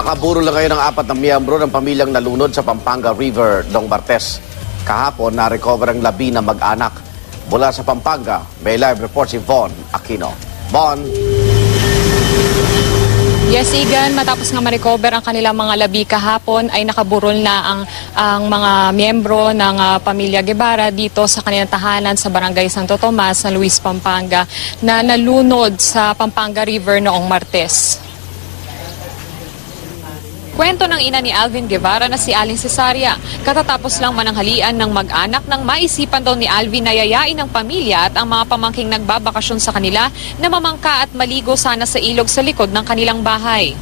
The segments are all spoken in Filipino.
Nakaburo lang ngayon ang 4 na miyembro ng pamilyang nalunod sa Pampanga River noong Martes. Kahapon, na-recover ang 10 na mag-anak. Mula sa Pampanga, may live report si Von Aquino. Von? Yes, Igan, matapos nga ma-recover ang kanilang mga labi kahapon ay nakaburol na ang mga miyembro ng pamilya Guevara dito sa kanilang tahanan sa Barangay Santo Tomas, San Luis, Pampanga na nalunod sa Pampanga River noong Martes. Kwento ng ina ni Alvin Guevara na si Aling Cesaria. Katatapos lang mananghalian ng mag-anak nang maisipan daw ni Alvin na yayain ng pamilya at ang mga pamangking nagbabakasyon sa kanila na mamangka at maligo sana sa ilog sa likod ng kanilang bahay.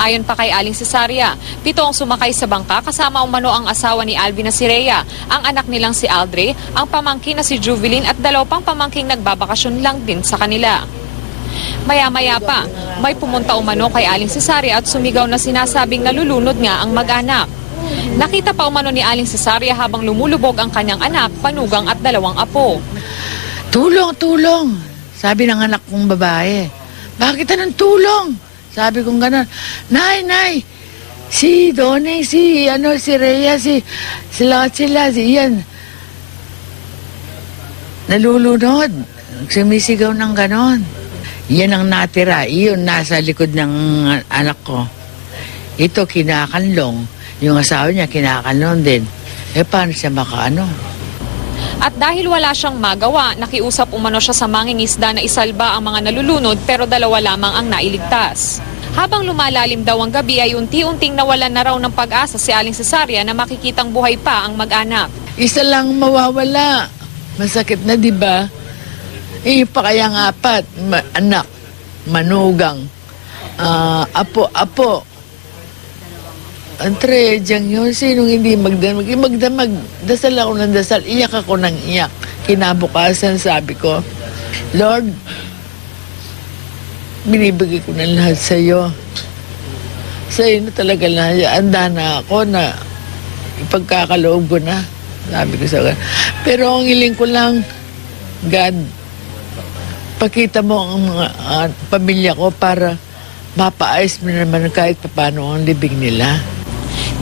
Ayon pa kay Aling Cesaria, 7 ang sumakay sa bangka kasama umano ang asawa ni Alvin na si Rhea, ang anak nilang si Aldre, ang pamangkin na si Juvelyn at 2 pang pamangking nagbabakasyon lang din sa kanila. Maya-maya pa, may pumunta umano kay Aling Cesaria at sumigaw na sinasabing nalulunod nga ang mag-anak. Nakita pa umano ni Aling Cesaria habang lumulubog ang kanyang anak, panugang at 2 apo. Tulong, tulong! Sabi ng anak kong babae. Bakit anong tulong? Sabi kong gano'n. Nay! Si Donnie, si Rhea, sila, si Ian. Nalulunod. Sumisigaw ng gano'n. Yan ang natira. Iyon nasa likod ng anak ko. Ito kinakanlong. Yung asawa niya kinakanlong din. Paano siya makaano? At dahil wala siyang magawa, nakiusap umano siya sa mangingisda na isalba ang mga nalulunod pero 2 lamang ang nailigtas. Habang lumalalim daw ang gabi ay unti-unting nawalan na raw ng pag-asa si Aling Cesaria na makikitang buhay pa ang mag-anak. Isa lang mawawala. Masakit na, di ba? Pa kayang 4, anak, manugang, apo. Ang tredyang yun, sinong hindi magdamag, dasal ako ng dasal, iyak ako ng iyak. Kinabukasan sabi ko, Lord, binibigay ko na lahat sa'yo. Sa'yo na talaga lahat, anda na ako na ipagkakaloob ko na. Sabi ko sa kanya. Pero ang hiling ko lang, God, pakita mo ang mga pamilya ko para mapaayos mo naman kahit paano ang libing nila.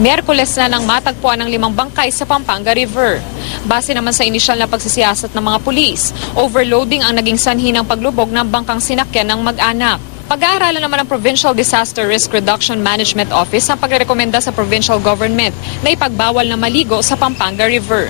Miyerkules na nang matagpuan ng 5 bangkay sa Pampanga River. Base naman sa inisyal na pagsisiyasat ng mga pulis, overloading ang naging sanhi ng paglubog ng bangkang sinakyan ng mag-anak. Pag-aaralan naman ng Provincial Disaster Risk Reduction Management Office ang pagrekomenda sa provincial government na ipagbawal na maligo sa Pampanga River.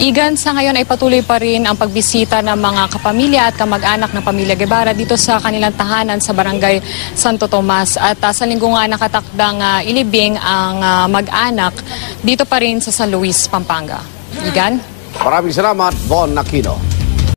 Igan, sa ngayon ay patuloy pa rin ang pagbisita ng mga kapamilya at kamag-anak ng pamilya Guevara dito sa kanilang tahanan sa Barangay Santo Tomas. At sa linggo nga nakatakdang ilibing ang mag-anak dito pa rin sa San Luis, Pampanga. Igan? Maraming salamat, Von Aquino.